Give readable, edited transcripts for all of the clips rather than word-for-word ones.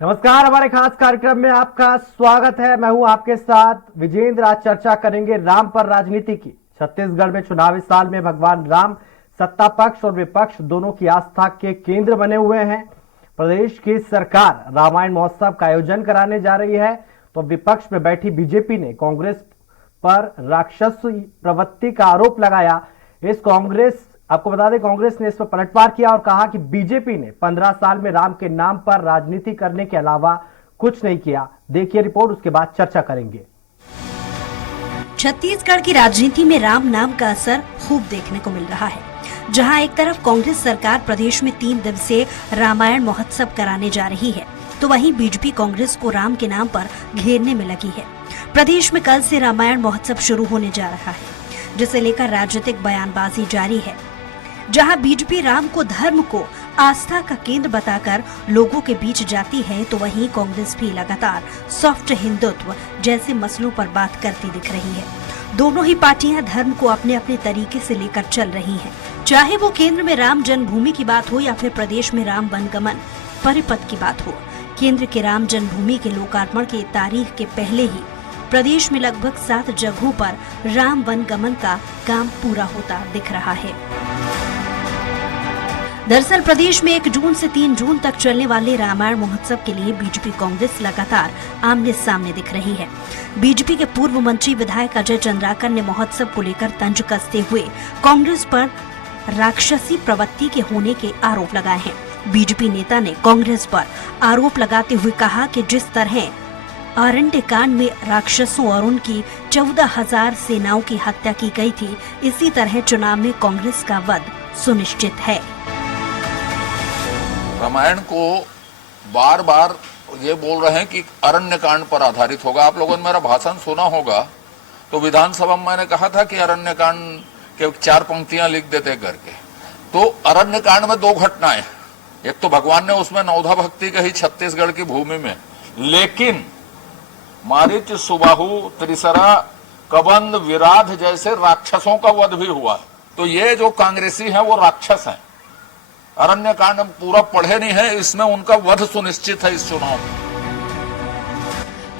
नमस्कार, हमारे खास कार्यक्रम में आपका स्वागत है। मैं हूं आपके साथ विजेंद्र। आज चर्चा करेंगे राम पर राजनीति की। छत्तीसगढ़ में चुनावी साल में भगवान राम सत्ता पक्ष और विपक्ष दोनों की आस्था के केंद्र बने हुए हैं। प्रदेश की सरकार रामायण महोत्सव का आयोजन कराने जा रही है, तो विपक्ष में बैठी बीजेपी ने कांग्रेस पर राक्षस प्रवृत्ति का आरोप लगाया। आपको बता दें, कांग्रेस ने इस पर पलटवार किया और कहा कि बीजेपी ने 15 साल में राम के नाम पर राजनीति करने के अलावा कुछ नहीं किया। देखिए रिपोर्ट, उसके बाद चर्चा करेंगे। छत्तीसगढ़ की राजनीति में राम नाम का असर खूब देखने को मिल रहा है। जहां एक तरफ कांग्रेस सरकार प्रदेश में 3 दिवसीय रामायण महोत्सव कराने जा रही है, तो वहीं बीजेपी कांग्रेस को राम के नाम पर घेरने में लगी है। प्रदेश में कल से रामायण महोत्सव शुरू होने जा रहा है, जिसे लेकर राजनीतिक बयानबाजी जारी है। जहां बीजेपी राम को धर्म को आस्था का केंद्र बताकर लोगों के बीच जाती है, तो वहीं कांग्रेस भी लगातार सॉफ्ट हिंदुत्व जैसे मसलों पर बात करती दिख रही है। दोनों ही पार्टियां धर्म को अपने अपने तरीके से लेकर चल रही हैं। चाहे वो केंद्र में राम जन्मभूमि की बात हो या फिर प्रदेश में राम वनगमन परिपथ की बात हो। केंद्र के राम जन्मभूमि के लोकार्पण की तारीख के पहले ही प्रदेश में लगभग 7 जगहों पर राम वनगमन का काम पूरा होता दिख रहा है। दरअसल प्रदेश में 1 जून से 3 जून तक चलने वाले रामायण महोत्सव के लिए बीजेपी कांग्रेस लगातार आमने सामने दिख रही है। बीजेपी के पूर्व मंत्री विधायक अजय चंद्राकर ने महोत्सव को लेकर तंज कसते हुए कांग्रेस पर राक्षसी प्रवृत्ति के होने के आरोप लगाए हैं। बीजेपी नेता ने कांग्रेस पर आरोप लगाते हुए कहा कि जिस तरह अरण्य कांड में राक्षसों और उनकी 14,000 सेनाओं की हत्या की गई थी, इसी तरह चुनाव में कांग्रेस का वध सुनिश्चित है। रामायण को बार बार ये बोल रहे हैं कि अरण्य कांड पर आधारित होगा। आप लोगों ने मेरा भाषण सुना होगा, तो विधानसभा में मैंने कहा था कि अरण्य कांड के 4 पंक्तियां लिख देते करके। तो अरण्य कांड में 2 घटनाएं, एक तो भगवान ने उसमें नवधा भक्ति कही छत्तीसगढ़ की भूमि में, लेकिन मारीच, सुबाहु, त्रिसरा, कबंध, विराध जैसे राक्षसों का वध भी हुआ है। तो ये जो कांग्रेसी हैं वो राक्षस हैं। अरण्य कांड पूरा पढ़े नहीं है, इसमें उनका वध सुनिश्चित है इस चुनाव में।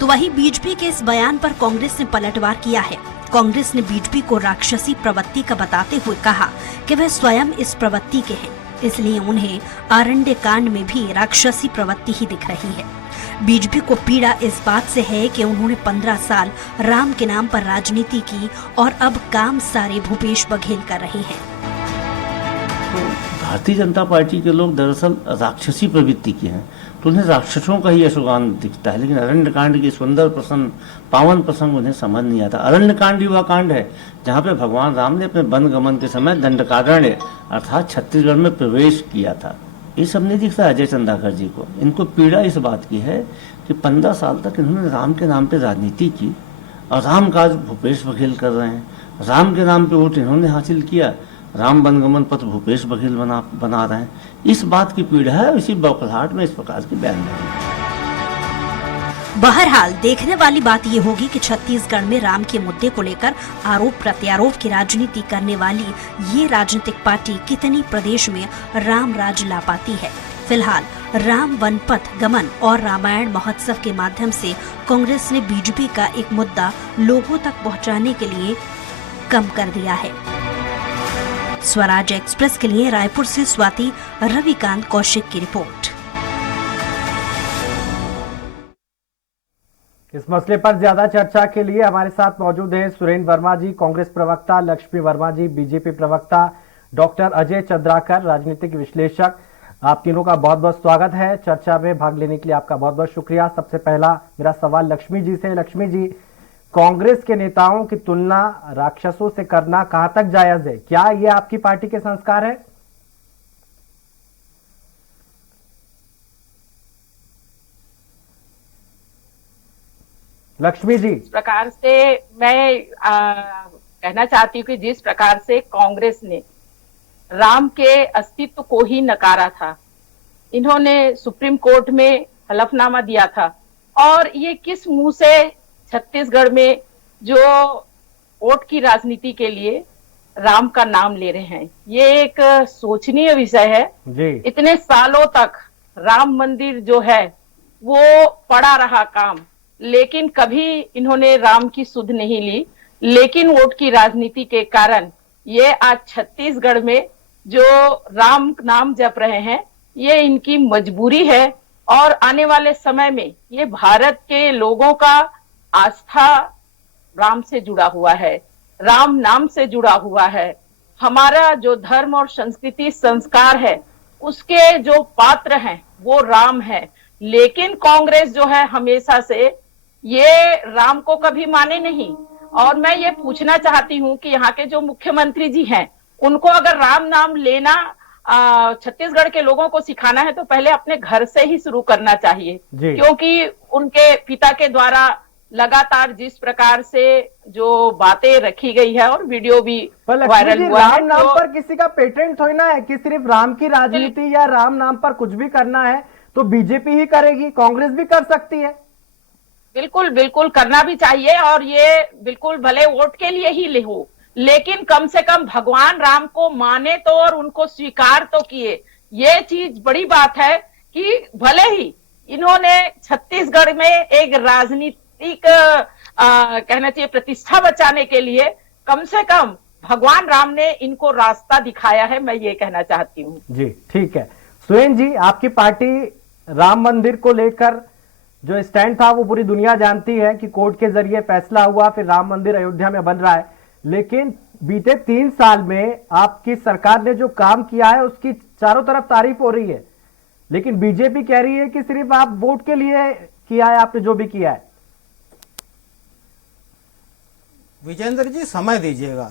तो वहीं बीजेपी के इस बयान पर कांग्रेस ने पलटवार किया है। कांग्रेस ने बीजेपी को राक्षसी प्रवृत्ति का बताते हुए कहा कि वह स्वयं इस प्रवृत्ति के हैं, इसलिए उन्हें अरण्य कांड में भी राक्षसी प्रवृत्ति ही दिख रही है। बीजेपी को पीड़ा इस बात से है कि उन्होंने 15 साल राम के नाम पर राजनीति की और अब काम सारे भूपेश बघेल कर रहे हैं। भारतीय जनता पार्टी के लोग दरअसल राक्षसी प्रवृत्ति के हैं, तो उन्हें राक्षसों का ही यशोगान दिखता है, लेकिन अरण्य कांड की सुंदर प्रसंग, पावन प्रसंग उन्हें समझ नहीं आता। अरण्य कांड ही वह कांड है जहाँ पे भगवान राम ने अपने वन गमन के समय दंडकारण्य अर्थात छत्तीसगढ़ में प्रवेश किया था। ये सब नहीं दिखता अजय चंद्राकर जी को। इनको पीड़ा इस बात की है कि 15 साल तक इन्होंने राम के नाम पे राजनीति की और राम काज भूपेश बघेल कर रहे हैं। राम के नाम पे वोट इन्होंने हासिल किया, राम वनगमन पथ भूपेश बघेल बना रहे हैं। इस बात की पीड़ा है, इसी बौखलाहट में इस प्रकार की बयानबाजी। बहरहाल देखने वाली बात ये होगी कि छत्तीसगढ़ में राम के मुद्दे को लेकर आरोप प्रत्यारोप की राजनीति करने वाली ये राजनीतिक पार्टी कितनी प्रदेश में राम राज ला पाती है। फिलहाल राम वनपथ गमन और रामायण महोत्सव के माध्यम से कांग्रेस ने बीजेपी का एक मुद्दा लोगों तक पहुंचाने के लिए कम कर दिया है। स्वराज एक्सप्रेस के लिए रायपुर से स्वाति रविकांत कौशिक की रिपोर्ट। इस मसले पर ज्यादा चर्चा के लिए हमारे साथ मौजूद हैं सुरेंद्र वर्मा जी, कांग्रेस प्रवक्ता लक्ष्मी वर्मा जी, बीजेपी प्रवक्ता डॉक्टर अजय चंद्राकर, राजनीतिक विश्लेषक। आप तीनों का बहुत बहुत स्वागत है। चर्चा में भाग लेने के लिए आपका बहुत बहुत शुक्रिया। सबसे पहला मेरा सवाल लक्ष्मी जी से। लक्ष्मी जी, कांग्रेस के नेताओं की तुलना राक्षसों से करना कहां तक जायज है? क्या ये आपकी पार्टी के संस्कार है? लक्ष्मी जी, इस प्रकार से मैं कहना चाहती हूँ कि जिस प्रकार से कांग्रेस ने राम के अस्तित्व को ही नकारा था, इन्होंने सुप्रीम कोर्ट में हलफनामा दिया था, और ये किस मुंह से छत्तीसगढ़ में जो वोट की राजनीति के लिए राम का नाम ले रहे हैं, ये एक सोचनीय विषय है जी। इतने सालों तक राम मंदिर जो है वो पड़ा रहा काम, लेकिन कभी इन्होंने राम की सुध नहीं ली। लेकिन वोट की राजनीति के कारण ये आज छत्तीसगढ़ में जो राम नाम जप रहे हैं, ये इनकी मजबूरी है। और आने वाले समय में ये भारत के लोगों का आस्था राम से जुड़ा हुआ है, राम नाम से जुड़ा हुआ है। हमारा जो धर्म और संस्कृति संस्कार है, उसके जो पात्र हैं वो राम है। लेकिन कांग्रेस जो है हमेशा से ये राम को कभी माने नहीं। और मैं ये पूछना चाहती हूँ कि यहाँ के जो मुख्यमंत्री जी हैं, उनको अगर राम नाम लेना छत्तीसगढ़ के लोगों को सिखाना है तो पहले अपने घर से ही शुरू करना चाहिए, क्योंकि उनके पिता के द्वारा लगातार जिस प्रकार से जो बातें रखी गई है और वीडियो भी वायरल हुआ है, राम नाम पर किसी का पेटेंट थोड़ी ना है कि सिर्फ राम की राजनीति या राम नाम पर कुछ भी करना है तो बीजेपी ही करेगी, कांग्रेस भी कर सकती है। बिल्कुल बिल्कुल करना भी चाहिए, और ये बिल्कुल भले वोट के लिए ही हो, लेकिन कम से कम भगवान राम को माने तो और उनको स्वीकार तो किए। ये चीज बड़ी बात है कि भले ही इन्होंने छत्तीसगढ़ में एक राजनीतिक कहना चाहिए प्रतिष्ठा बचाने के लिए कम से कम भगवान राम ने इनको रास्ता दिखाया है, मैं ये कहना चाहती हूँ। जी ठीक है। सुरेन जी, आपकी पार्टी राम मंदिर को लेकर जो स्टैंड था वो पूरी दुनिया जानती है कि कोर्ट के जरिए फैसला हुआ, फिर राम मंदिर अयोध्या में बन रहा है। लेकिन बीते 3 साल में आपकी सरकार ने जो काम किया है उसकी चारों तरफ तारीफ हो रही है, लेकिन बीजेपी कह रही है कि सिर्फ आप वोट के लिए किया है आपने जो भी किया है। विजेंद्र जी, समय दीजिएगा।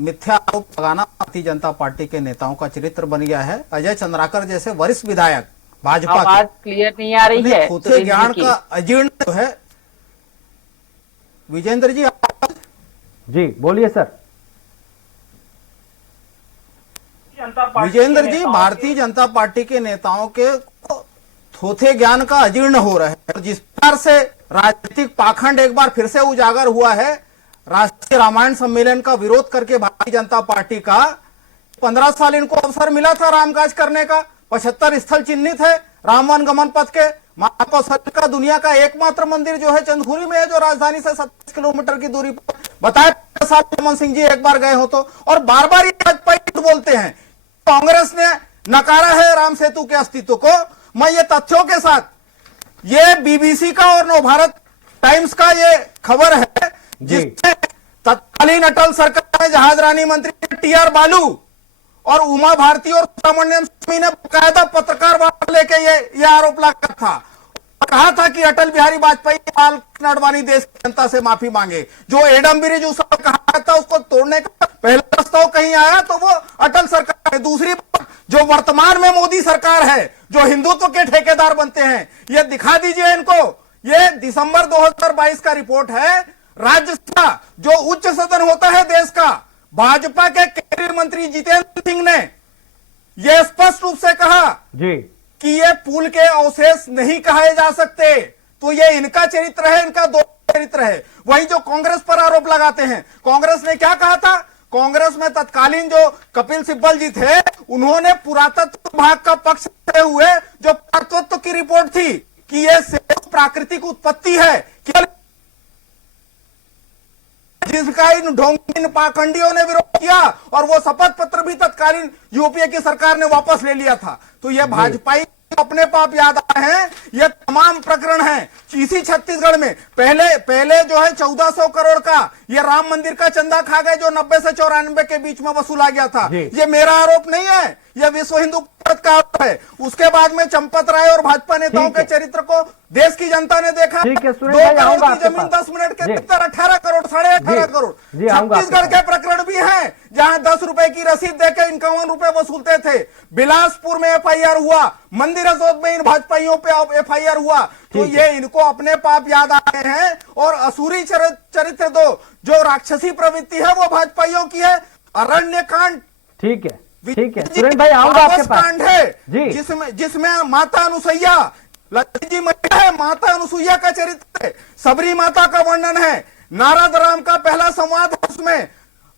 मिथ्या आरोप लगाना भारतीय जनता पार्टी के नेताओं का चरित्र बन गया है। अजय चंद्राकर जैसे वरिष्ठ विधायक भाजपा आवाज क्लियर नहीं आ रही है, खोते ज्ञान का अजीर्ण जो है। विजेंद्र जी जी बोलिए सर। विजेंद्र जी, भारतीय जनता पार्टी के नेताओं के थोथे ज्ञान का अजीर्ण हो रहा है। जिस प्रकार से राजनीतिक पाखंड एक बार फिर से उजागर हुआ है, राष्ट्रीय रामायण सम्मेलन का विरोध करके भारतीय जनता पार्टी का 15 साल इनको अवसर मिला था रामकाज करने का। 75 स्थल चिन्हित है राम वन गमन पथ के। मां कौशल्या का दुनिया का एकमात्र मंदिर जो है चंदखुरी में है, जो राजधानी से 27 किलोमीटर की दूरी पर। बताए साल मनमोहन सिंह जी एक बार गए हो तो, और बार बार ये भाजपा बोलते हैं कांग्रेस ने नकारा है राम सेतु के अस्तित्व को। मैं ये तथ्यों के साथ, ये बीबीसी का और नवभारत टाइम्स का ये खबर है जिसमें तत्कालीन अटल सरकार में जहाज रानी मंत्री टी.आर. बालू और उमा भारती और सुब्रमण्यम स्वामी ने बकायदा पत्रकार वार्ता लेके ये आरोप लगा था, कहा था कि अटल बिहारी वाजपेयी लाल अडवाणी देश की जनता से माफी मांगे। जो एडम ब्रिज उस वक्त कहा था उसको तोड़ने का पहला प्रस्ताव कहीं आया तो वो अटल सरकार है। दूसरी बात, जो वर्तमान में मोदी सरकार है, जो हिंदुत्व के ठेकेदार बनते हैं, ये दिखा दीजिए इनको। ये दिसंबर 2022 का रिपोर्ट है। राज्यसभा जो उच्च सदन होता है देश का, भाजपा के केंद्रीय मंत्री जितेंद्र सिंह ने यह स्पष्ट रूप से कहा जी कि ये पुल के अवशेष नहीं कहे जा सकते। तो ये इनका चरित्र है, इनका दो चरित्र है। वहीं जो कांग्रेस पर आरोप लगाते हैं, कांग्रेस ने क्या कहा था? कांग्रेस में तत्कालीन जो कपिल सिब्बल जी थे, उन्होंने पुरातत्व विभाग का पक्ष लेते हुए जो पुरातत्व की रिपोर्ट थी कि ये प्राकृतिक उत्पत्ति है, केवल जिसका इन ढोंगी पाखंडियों ने विरोध किया, और वो शपथ पत्र भी तत्कालीन यूपीए की सरकार ने वापस ले लिया था। तो ये भाजपाई अपने पाप याद आए हैं। ये तमाम प्रकरण हैं इसी छत्तीसगढ़ में। पहले जो है 1400 करोड़ का ये राम मंदिर का चंदा खा गए, जो 90 से 94 के बीच में वसूला गया था। ये मेरा आरोप नहीं है, यह विश्व हिंदू परिषद का आरोप है। उसके बाद में चंपत राय और भाजपा नेताओं के चरित्र को देश की जनता ने देखा। 2 करोड़ की जमीन 10 मिनट के भीतर 18 करोड़ 18.5 करोड़। छत्तीसगढ़ के प्रकरण भी हैं जहां 10 रुपए की रसीद देकर 51 रुपए वसूलते थे। बिलासपुर में एफआईआर हुआ, मंदिर असोद में इन भाजपाइयों पे एफआईआर हुआ। तो ये इनको अपने पाप याद आ रहे हैं, और असुरी चरित्र दो जो राक्षसी प्रवृत्ति है वो भाजपाइयों की है। अरण्य कांड, ठीक है सुरेन भाई, आऊंगा आपके पास। कांड है जिसमें माता अनुसुईया, लक्ष्मी जी महिला है, माता अनुसुईया का चरित्र है। सबरी माता का वर्णन है। नारद राम का पहला संवाद है उसमें,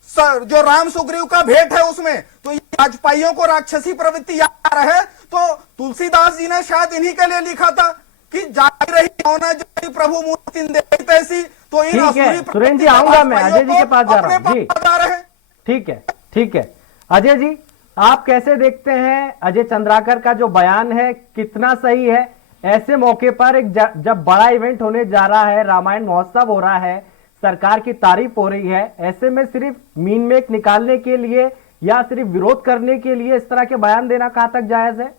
जो राम सुग्रीव का भेंट है उसमें। तो ये भाजपाइयों को राक्षसी प्रवृत्ति याद आ रहा है। तो तुलसीदास जी ने शायद इन्हीं के लिए लिखा था कि जागी रही होना जाई प्रभु मूर्ति देखी तैसी, तो इन ठीक है असुरी सुरेंद्र जी, प्रवृत्ति के आऊंगा मैं अजय जी भाइयों के पास को जा रहा अपने हूँ जी। पास ला रहे हैं। ठीक है, ठीक है अजय जी, आप कैसे देखते हैं अजय चंद्राकर का जो बयान है, कितना सही है? ऐसे मौके पर एक जब बड़ा इवेंट होने जा रहा है, रामायण महोत्सव हो रहा है, सरकार की तारीफ हो रही है, ऐसे में सिर्फ मीन मेक निकालने के लिए या सिर्फ विरोध करने के लिए इस तरह के बयान देना कहां तक जायज है?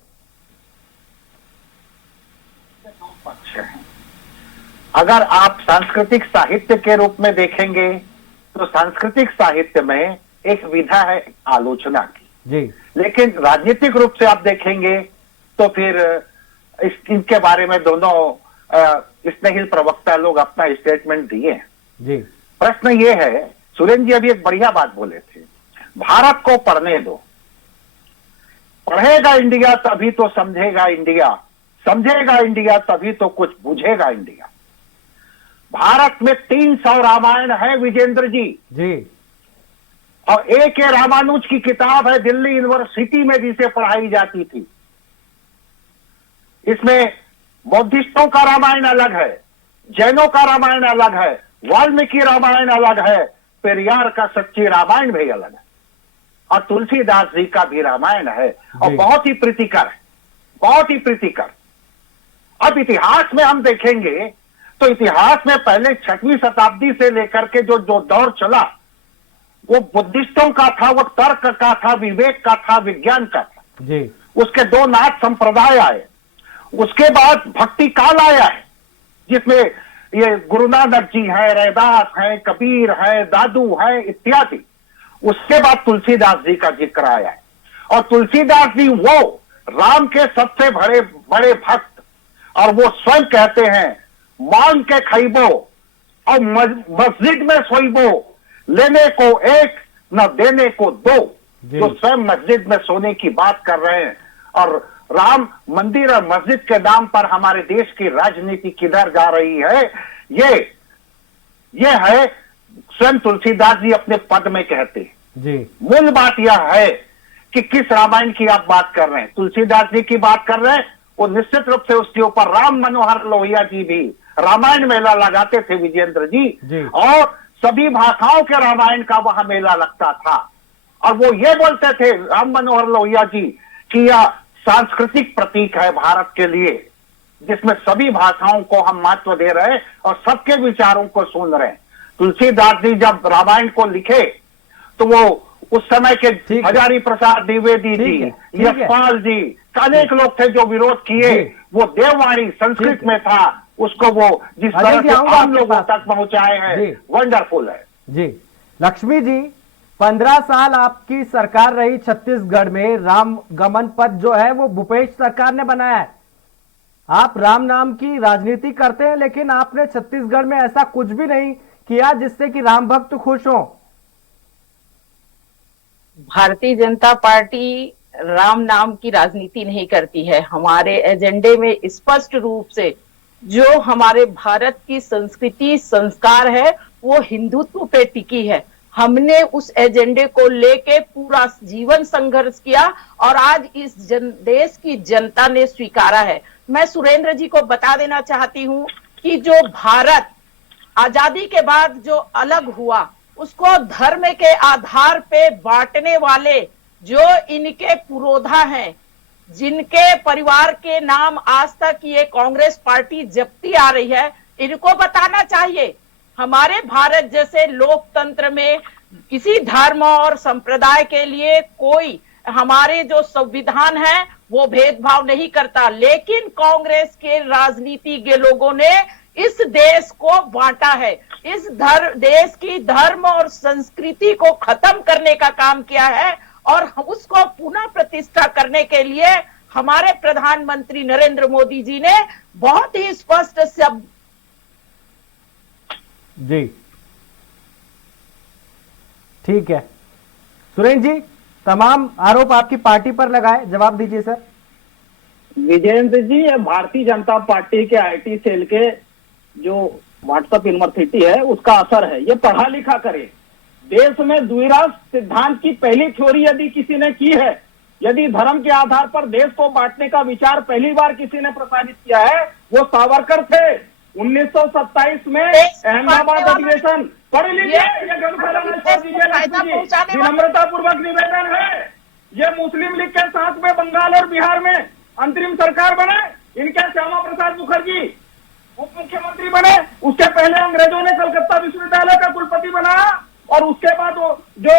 अगर आप सांस्कृतिक साहित्य के रूप में देखेंगे तो सांस्कृतिक साहित्य में एक विधा है आलोचना की जी, लेकिन राजनीतिक रूप से आप देखेंगे तो फिर इनके बारे में दोनों स्नेहिल प्रवक्ता लोग अपना स्टेटमेंट दिए हैं। जी, प्रश्न ये है, सुरेंद्र जी अभी एक बढ़िया बात बोले थे, भारत को पढ़ने दो, पढ़ेगा इंडिया तभी तो समझेगा इंडिया, समझेगा इंडिया तभी तो कुछ बुझेगा इंडिया। भारत में 300 रामायण है विजेंद्र जी, जी, और एक ये रामानुज की किताब है दिल्ली यूनिवर्सिटी में जिसे पढ़ाई जाती थी। इसमें बौद्धिस्टों का रामायण अलग है, जैनों का रामायण अलग है, वाल्मीकि रामायण अलग है, पेरियार का सच्ची रामायण भी अलग है, और तुलसीदास जी का भी रामायण है, और जी। बहुत ही प्रीतिकर है, बहुत ही प्रीतिकर। अब इतिहास में हम देखेंगे तो इतिहास में पहले 6वीं शताब्दी से लेकर के जो दौर चला वो बुद्धिस्टों का था, वो तर्क का था, विवेक का था, विज्ञान का था। जी, उसके 2 नाथ संप्रदाय आए, उसके बाद भक्ति काल आया है जिसमें ये गुरु नानक जी हैं, रैदास हैं, कबीर हैं, दादू हैं इत्यादि। उसके बाद तुलसीदास जी का जिक्र आया है, और तुलसीदास जी वो राम के सबसे बड़े बड़े भक्त, और वो स्वयं कहते हैं मांग के खइबो और मस्जिद में सोइबो, लेने को एक न देने को 2। जो स्वयं मस्जिद में सोने की बात कर रहे हैं, और राम मंदिर और मस्जिद के नाम पर हमारे देश की राजनीति किधर जा रही है, ये है स्वयं तुलसीदास जी अपने पद में कहते हैं। जी, मूल बात यह है कि किस रामायण की आप बात कर रहे हैं। तुलसीदास जी की बात कर रहे हैं, वो निश्चित रूप से उसके ऊपर राम मनोहर लोहिया जी भी रामायण मेला लगाते थे विजेंद्र जी, और सभी भाषाओं के रामायण का वहां मेला लगता था, और वो ये बोलते थे राम मनोहर लोहिया जी कि यह सांस्कृतिक प्रतीक है भारत के लिए, जिसमें सभी भाषाओं को हम महत्व दे रहे हैं और सबके विचारों को सुन रहे हैं। तुलसीदास जी जब रामायण को लिखे तो वो उस समय के हजारी प्रसाद द्विवेदी जी, यशपाल जी, अनेक लोग थे जो विरोध किए। वो देववाणी संस्कृत में था, उसको वो जिस तरह से आम लोगों तक पहुंचाए हैं, वंडरफुल है। जी, लक्ष्मी जी, 15 साल आपकी सरकार रही छत्तीसगढ़ में, राम गमन पथ जो है वो भूपेश सरकार ने बनाया है। आप राम नाम की राजनीति करते हैं, लेकिन आपने छत्तीसगढ़ में ऐसा कुछ भी नहीं किया जिससे कि राम भक्त खुश हो। भारतीय जनता पार्टी राम नाम की राजनीति नहीं करती है। हमारे एजेंडे में स्पष्ट रूप से जो हमारे भारत की संस्कृति संस्कार है वो हिंदुत्व पे टिकी है। हमने उस एजेंडे को लेके पूरा जीवन संघर्ष किया और आज इस देश की जनता ने स्वीकारा है। मैं सुरेंद्र जी को बता देना चाहती हूँ कि जो भारत आजादी के बाद जो अलग हुआ उसको धर्म के आधार पे बांटने वाले जो इनके पुरोधा हैं, जिनके परिवार के नाम आज तक ये कांग्रेस पार्टी जपती आ रही है, इनको बताना चाहिए हमारे भारत जैसे लोकतंत्र में किसी धर्म और संप्रदाय के लिए कोई, हमारे जो संविधान है वो भेदभाव नहीं करता, लेकिन कांग्रेस के राजनीति के लोगों ने इस देश को बांटा है। इस देश की धर्म और संस्कृति को खत्म करने का काम किया है और उसको पुनः प्रतिष्ठा करने के लिए हमारे प्रधानमंत्री नरेंद्र मोदी जी ने बहुत ही स्पष्ट शब्द। जी, ठीक है सुरेंद्र जी, तमाम आरोप आपकी पार्टी पर लगाए, जवाब दीजिए सर। विजेंद्र जी, ये भारतीय जनता पार्टी के आईटी सेल के जो व्हाट्सएप यूनिवर्सिटी है उसका असर है। ये पढ़ा लिखा करे। देश में द्विराष्ट्र सिद्धांत की पहली थ्योरी यदि किसी ने की है यदि धर्म के आधार पर देश को बांटने का विचार पहली बार किसी ने प्रसारित किया है वो सावरकर थे। 1927 में अहमदाबाद अधिवेशन पढ़ लीजिए, ये गन फैलाना छोड़ दीजिए, विनम्रता पूर्वक निवेदन है। ये मुस्लिम लीग के साथ में बंगाल और बिहार में अंतरिम सरकार बने, इनके श्यामा प्रसाद मुखर्जी उप मुख्यमंत्री बने, उसके पहले अंग्रेजों ने कलकत्ता विश्वविद्यालय का कुलपति बनाया और उसके बाद वो जो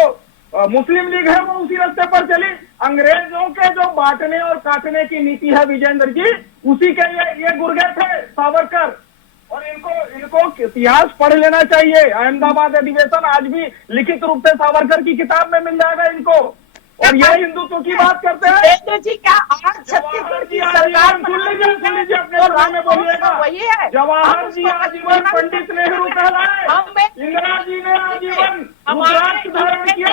मुस्लिम लीग है वो उसी रास्ते पर चली। अंग्रेजों के जो बांटने और काटने की नीति है विजेंद्र जी, उसी के ये गुर्गे थे सावरकर। और इनको इतिहास पढ़ लेना चाहिए। अहमदाबाद अधिवेशन आज भी लिखित रूप से सावरकर की किताब में मिल जाएगा इनको। और ये हिंदुत्व की बात करते हैं विजेंद्र जी, क्या आज छत्तीसगढ़ की सरकार सुन लीजिए अपने समय में बोलिएगा। वही है, जवाहर जी आजीवन पंडित नेहरू कहलाए, इंदिरा जी ने आजीवन रुद्राक्ष धारण किया।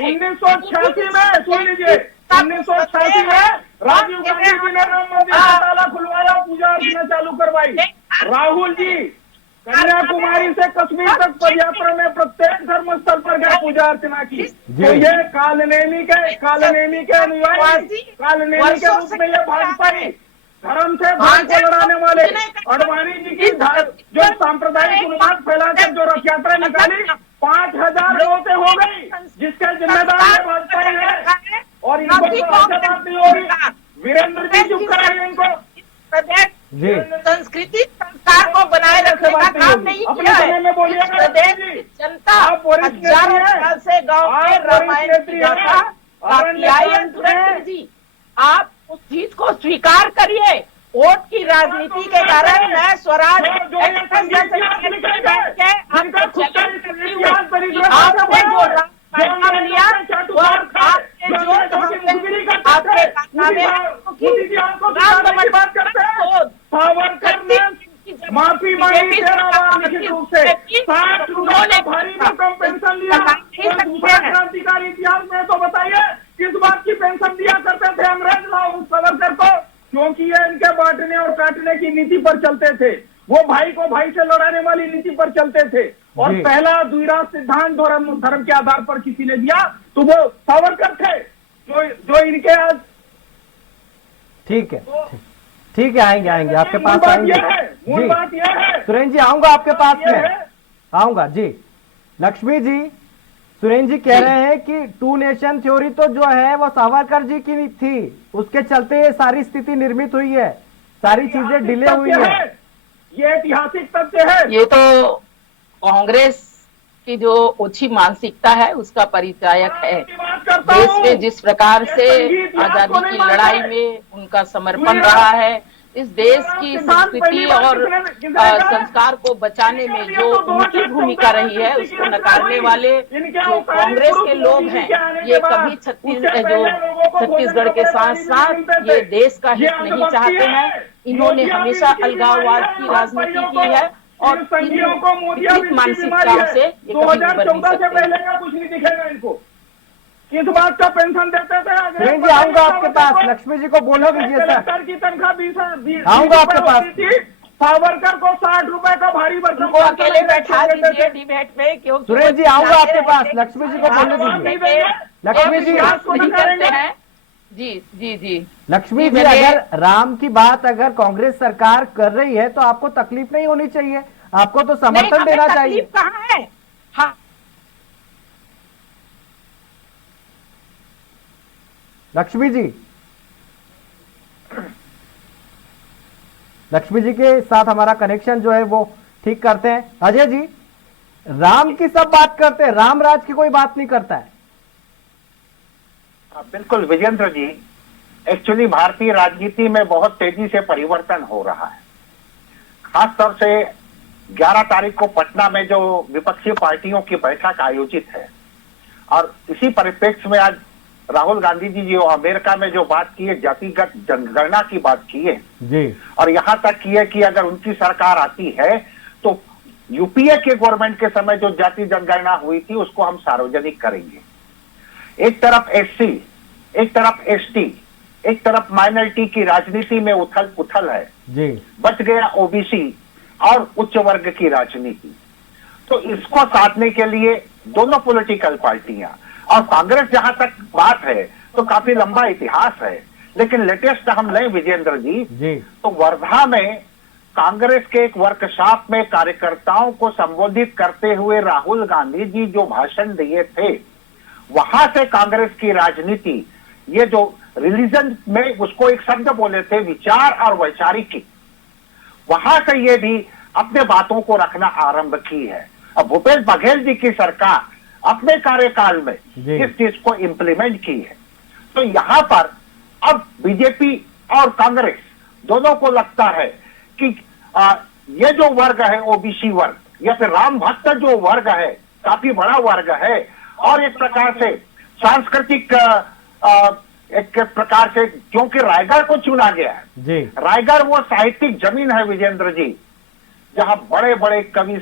1986 में सुन लीजिए, 1986 में राजीव गांधी जी ने राम मंदिर का ताला खुलवाया, पूजा अर्चना चालू करवाई। राहुल जी कन्याकुमारी से कश्मीर तक पदयात्रा में प्रत्येक धर्म स्थल पर गए, पूजा अर्चना की। तो ये कालनेमी के अनुयायी, कालनेमी के रूप में ये भाजपाई धर्म से धर्म को लड़ाने वाले अडवाणी जी की जो सांप्रदायिक उन्माद फैलाकर जो रथ यात्रा निकाली 5000 लोगों से हो गई, जिसके जिम्मेदार ये भाजपाई है। और इनको बात नहीं हो रही। वीरेंद्र जी चुप कराइए इनको। संस्कृति संस्कार को बनाए रखने का काम नहीं किया है। प्रदेश की जनता हजारों साल से गांव के रामायण की गाथा गाती आई है। सुरेंद्र जी, आप उस चीज को स्वीकार करिए। वोट की राजनीति के कारण मैं स्वराज आपने जो राम लिया वो आपने जो माफी मांगी लिखित रूप से 60 रुपए भारी रकम पेंशन लिया। दूसरा क्रांतिकारी इतिहास में तो बताइए किस बात की पेंशन दिया करते थे अंग्रेज सावरकर को? क्योंकि ये इनके बांटने और काटने की नीति पर चलते थे। वो भाई को भाई से लड़ाने वाली नीति पर चलते थे। और पहला द्विराज सिद्धांत धर्म के आधार पर किसी ने दिया तो वो सावरकर थे, जो इनके आज। ठीक है, ठीक है, आएंगे आपके पास आएंगे मूल बात यह है सुरेंद्र जी, आऊंगा आपके पास में, आऊंगा जी। लक्ष्मी जी, सुरेंद्र जी कह रहे हैं कि 2 नेशन थ्योरी तो जो है वो सावरकर जी की थी, उसके चलते ये सारी स्थिति निर्मित हुई है, सारी चीजें डिले हुई है। ये ऐतिहासिक तथ्य है। ये तो कांग्रेस की जो ओछी मानसिकता है उसका परिचायक है। देश में जिस प्रकार से आजादी की लड़ाई में उनका समर्पण रहा है, इस देश की संस्कृति और संस्कार को बचाने में जो उनकी भूमिका रही है उसको नकारने वाले जो कांग्रेस के लोग हैं, ये कभी छत्तीसगढ़ के साथ साथ ये देश का हित नहीं चाहते हैं। इन्होंने हमेशा अलगाववाद की राजनीति की है और विपरीत मानसिकताओं से ये कभी उबर नहीं सकते। पहले का कुछ नहीं दिखेगा इनको। किस बात का पेंशन देते थे? जी आऊंगा आपके पास। लक्ष्मी जी को बोलो दीजिए सर की तनख्वाह 20 आऊंगा आपके पास। सावरकर को 60 रुपए का भारी भरकम अकेले बैठा दीजिए डिबेट में। क्यों सुरेश जी आऊंगा आपके पास। लक्ष्मी जी को बोलने दीजिए। लक्ष्मी जी हैं जी लक्ष्मी जी, अगर राम की बात अगर कांग्रेस सरकार कर रही है तो आपको तकलीफ नहीं होनी चाहिए, आपको तो समर्थन देना चाहिए। कहाँ है? हाँ, लक्ष्मी जी के साथ हमारा कनेक्शन जो है वो ठीक करते हैं। अजय जी, राम की सब बात करते हैं, राम राज की कोई बात नहीं करता है। बिल्कुल विजेंद्र जी, एक्चुअली भारतीय राजनीति में बहुत तेजी से परिवर्तन हो रहा है। खास तौर से 11 तारीख को पटना में जो विपक्षी पार्टियों की बैठक आयोजित है और इसी परिप्रेक्ष्य में आज राहुल गांधी जी जो अमेरिका में जो बात की है, जातिगत जनगणना की बात की है जी, और यहां तक की है कि अगर उनकी सरकार आती है तो यूपीए के गवर्नमेंट के समय जो जाति जनगणना हुई थी उसको हम सार्वजनिक करेंगे। एक तरफ एससी, एक तरफ एसटी, एक तरफ माइनॉरिटी की राजनीति में उथल पुथल है जी, बच गया ओबीसी और उच्च वर्ग की राजनीति। तो इसको साधने के लिए दोनों पॉलिटिकल पार्टियां और कांग्रेस, जहां तक बात है तो काफी लंबा इतिहास है। लेकिन लेटेस्ट हम लें विजेंद्र जी, तो वर्धा में कांग्रेस के एक वर्कशॉप में कार्यकर्ताओं को संबोधित करते हुए राहुल गांधी जी जो भाषण दिए थे, वहां से कांग्रेस की राजनीति, ये जो रिलीजन में उसको एक शब्द बोले थे, विचार और वैचारिकी, वहां से ये भी अपने बातों को रखना आरंभ की है। अब भूपेश बघेल जी की सरकार अपने कार्यकाल में इस चीज को इंप्लीमेंट की है। तो यहां पर अब बीजेपी और कांग्रेस दोनों को लगता है कि ये जो वर्ग है ओबीसी वर्ग या फिर राम भक्त जो वर्ग है काफी बड़ा वर्ग है, और एक प्रकार से सांस्कृतिक एक प्रकार से, क्योंकि रायगढ़ को चुना गया है, रायगढ़ वो साहित्यिक जमीन है विजेंद्र जी, जहां बड़े बड़े कवि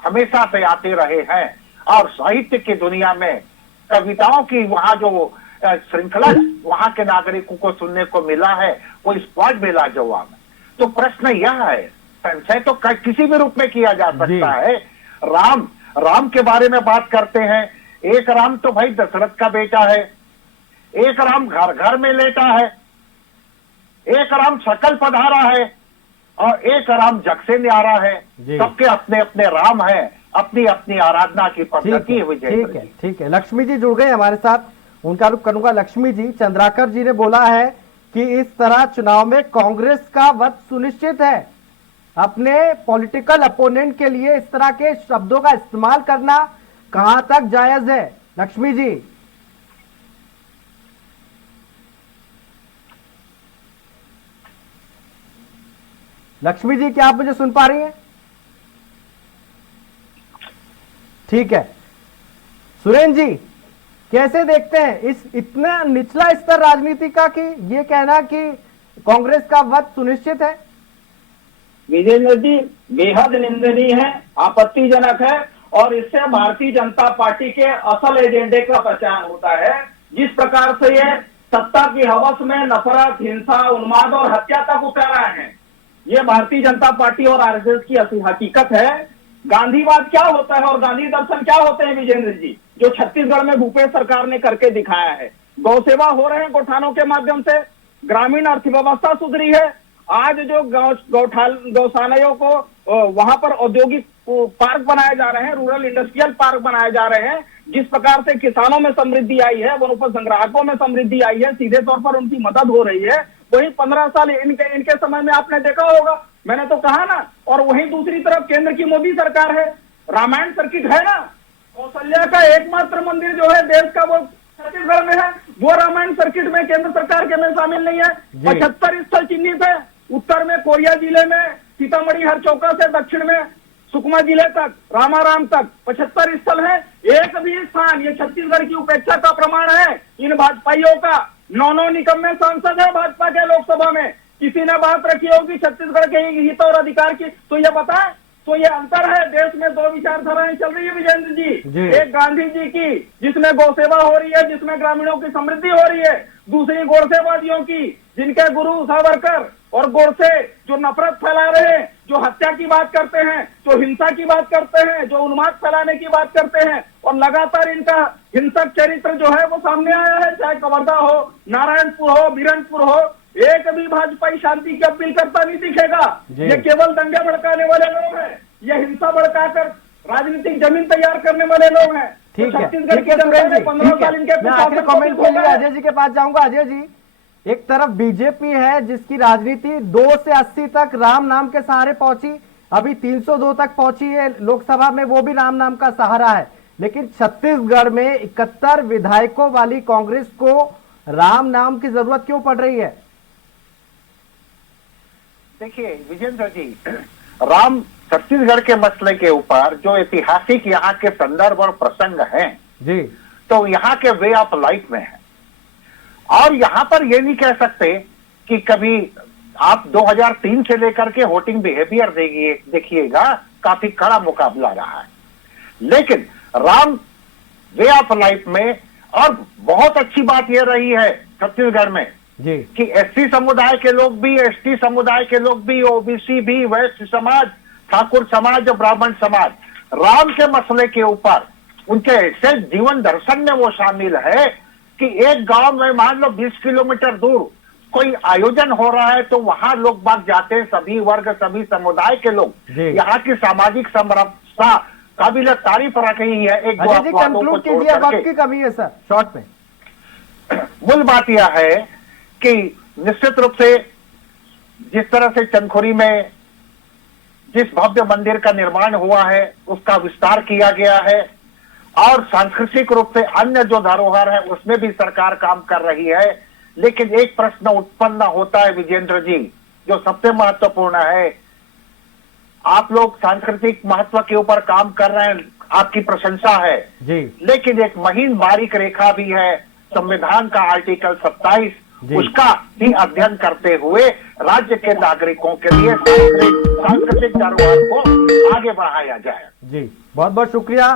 हमेशा से आते रहे हैं और साहित्य की दुनिया में कविताओं की वहां जो श्रृंखला वहां के नागरिकों को सुनने को मिला है, वो स्पॉट मिला जवाब में। तो प्रश्न यह है, संशय तो किसी भी रूप में किया जा सकता है। राम के बारे में बात करते हैं, एक राम तो भाई दशरथ का बेटा है, एक राम घर घर में लेटा है, एक राम सकल पधारा है, और एक राम जग से न्यारा है। सबके अपने अपने राम है, अपनी अपनी आराधना की पद्धति है। ठीक है, लक्ष्मी जी जुड़ गए हमारे साथ, उनका रुख करूंगा। लक्ष्मी जी, चंद्राकर जी ने बोला है कि इस तरह चुनाव में कांग्रेस का वध सुनिश्चित है। अपने पॉलिटिकल अपोनेंट के लिए इस तरह के शब्दों का इस्तेमाल करना कहां तक जायज है? लक्ष्मी जी। लक्ष्मी जी, क्या आप मुझे सुन पा रही हैं? ठीक है, सुरेंद्र जी कैसे देखते हैं इस इतना निचला स्तर राजनीति का कि ये कहना कि कांग्रेस का वध सुनिश्चित है? विजेंद्र जी, बेहद निंदनीय है, आपत्तिजनक है, और इससे भारतीय जनता पार्टी के असल एजेंडे का प्रचार होता है। जिस प्रकार से ये सत्ता की हवस में नफरत, हिंसा, उन्माद और हत्या तक उतारा है, ये भारतीय जनता पार्टी और आरएसएस की असली हकीकत है। गांधीवाद क्या होता है और गांधी दर्शन क्या होते हैं विजेंद्र जी, जो छत्तीसगढ़ में भूपेश सरकार ने करके दिखाया है। गौ सेवा हो रहे हैं गौठानों के माध्यम से, ग्रामीण अर्थव्यवस्था सुधरी है। आज जो गौशालाओं को वहां पर औद्योगिक पार्क बनाए जा रहे हैं, रूरल इंडस्ट्रियल पार्क बनाए जा रहे हैं। जिस प्रकार से किसानों में समृद्धि आई है, वनोपज संग्राहकों में समृद्धि आई है, सीधे तौर पर उनकी मदद हो रही है। वही 15 साल इनके समय में आपने देखा होगा, मैंने तो कहा ना। और वहीं दूसरी तरफ केंद्र की मोदी सरकार है, रामायण सर्किट है ना, कौशल्या का एकमात्र मंदिर जो है देश का वो छत्तीसगढ़ में है, वो रामायण सर्किट में केंद्र सरकार के में शामिल नहीं है। 75 स्थल चिन्हित है, उत्तर में कोरिया जिले में, सीतामढ़ी हरचौका से दक्षिण में सुकमा जिले तक, रामाराम तक 75 स्थल है। एक भी स्थान, ये छत्तीसगढ़ की उपेक्षा का प्रमाण है इन भाजपाइयों का। 9 निकम्मे सांसद है भाजपा के लोकसभा में, किसी ने बात रखी होगी छत्तीसगढ़ के हित और अधिकार की, तो ये बताएं। तो ये अंतर है, देश में 2 विचारधाराएं चल रही है विजेंद्र जी। एक गांधी जी की, जिसमें गौ सेवा हो रही है, जिसमें ग्रामीणों की समृद्धि हो रही है। दूसरी गोडसेवादियों की, जिनके गुरु सावरकर और गोडसे जो नफरत फैला रहे हैं, जो हत्या की बात करते हैं, जो हिंसा की बात करते हैं, जो उन्माद फैलाने की बात करते हैं, और लगातार इनका हिंसक चरित्र जो है वो सामने आया है। चाहे कवर्धा हो, नारायणपुर हो, बिरंजपुर हो, एक भी भाजपाई शांति की अपील करता नहीं दिखेगा। ये केवल दंगे भड़काने वाले लोग हैं, ये हिंसा भड़काकर राजनीतिक जमीन तैयार करने वाले लोग हैं। ठीक है, छत्तीसगढ़ की जनता ने 15 साल इनके मैं आखिर कमेंट के लिए अजय जी के पास जाऊंगा। अजय जी, एक तरफ बीजेपी है जिसकी राजनीति 2 से 80 तक राम नाम के सहारे पहुंची, अभी 302 तक पहुंची है लोकसभा में, वो भी राम नाम का सहारा है। लेकिन छत्तीसगढ़ में 71 विधायकों वाली कांग्रेस को राम नाम की जरूरत क्यों पड़ रही है? देखिए विजेंद्र जी, राम छत्तीसगढ़ के मसले के ऊपर जो ऐतिहासिक यहाँ के संदर्भ और प्रसंग हैं जी, तो यहाँ के वे ऑफ लाइफ में है। और यहाँ पर ये नहीं कह सकते कि कभी आप 2003 से लेकर के वोटिंग बिहेवियर देखिएगा, काफी कड़ा मुकाबला रहा है। लेकिन राम वे ऑफ लाइफ में, और बहुत अच्छी बात यह रही है छत्तीसगढ़ में जी कि एससी समुदाय के लोग भी, एसटी समुदाय के लोग भी, ओबीसी भी, वैश्य समाज, ठाकुर समाज और ब्राह्मण समाज राम के मसले के ऊपर उनके ऐसे जीवन दर्शन में वो शामिल है कि एक गांव में मान लो 20 किलोमीटर दूर कोई आयोजन हो रहा है तो वहां लोग बाग जाते हैं, सभी वर्ग सभी समुदाय के लोग। जी। यहाँ की सामाजिक समरसता काबिल तारीफ रही है। एक दो अजय जी अपवादों को कंक्लूड छोड़ कीजिए, वक्त करके। की कमी है सर, शॉर्ट में। मूल बात यह है कि निश्चित रूप से जिस तरह से चंदखुरी में जिस भव्य मंदिर का निर्माण हुआ है उसका विस्तार किया गया है और सांस्कृतिक रूप से अन्य जो धरोहर है उसमें भी सरकार काम कर रही है। लेकिन एक प्रश्न उत्पन्न होता है विजेंद्र जी, जो सबसे महत्वपूर्ण है। आप लोग सांस्कृतिक महत्व के ऊपर काम कर रहे हैं, आपकी प्रशंसा है जी लेकिन एक महीन बारीक रेखा भी है संविधान का आर्टिकल 27, जी। उसका भी अध्ययन करते हुए राज्य के नागरिकों के लिए सांस्कृतिक धरोहर को आगे बढ़ाया जाए। जी, बहुत बहुत शुक्रिया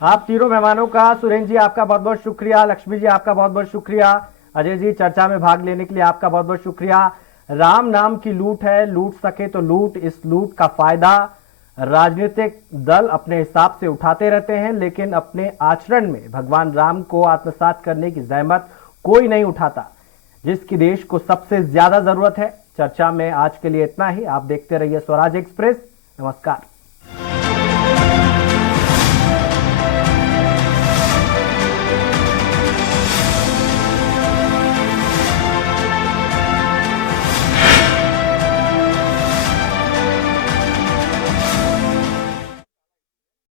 आप तीनों मेहमानों का। सुरेंद्र जी आपका बहुत बहुत शुक्रिया, लक्ष्मी जी आपका बहुत बहुत शुक्रिया, अजय जी चर्चा में भाग लेने के लिए आपका बहुत बहुत शुक्रिया। राम नाम की लूट है, लूट सके तो लूट। इस लूट का फायदा राजनीतिक दल अपने हिसाब से उठाते रहते हैं, लेकिन अपने आचरण में भगवान राम को आत्मसात करने की जहमत कोई नहीं उठाता, जिसकी देश को सबसे ज्यादा जरूरत है। चर्चा में आज के लिए इतना ही। आप देखते रहिए स्वराज एक्सप्रेस। नमस्कार।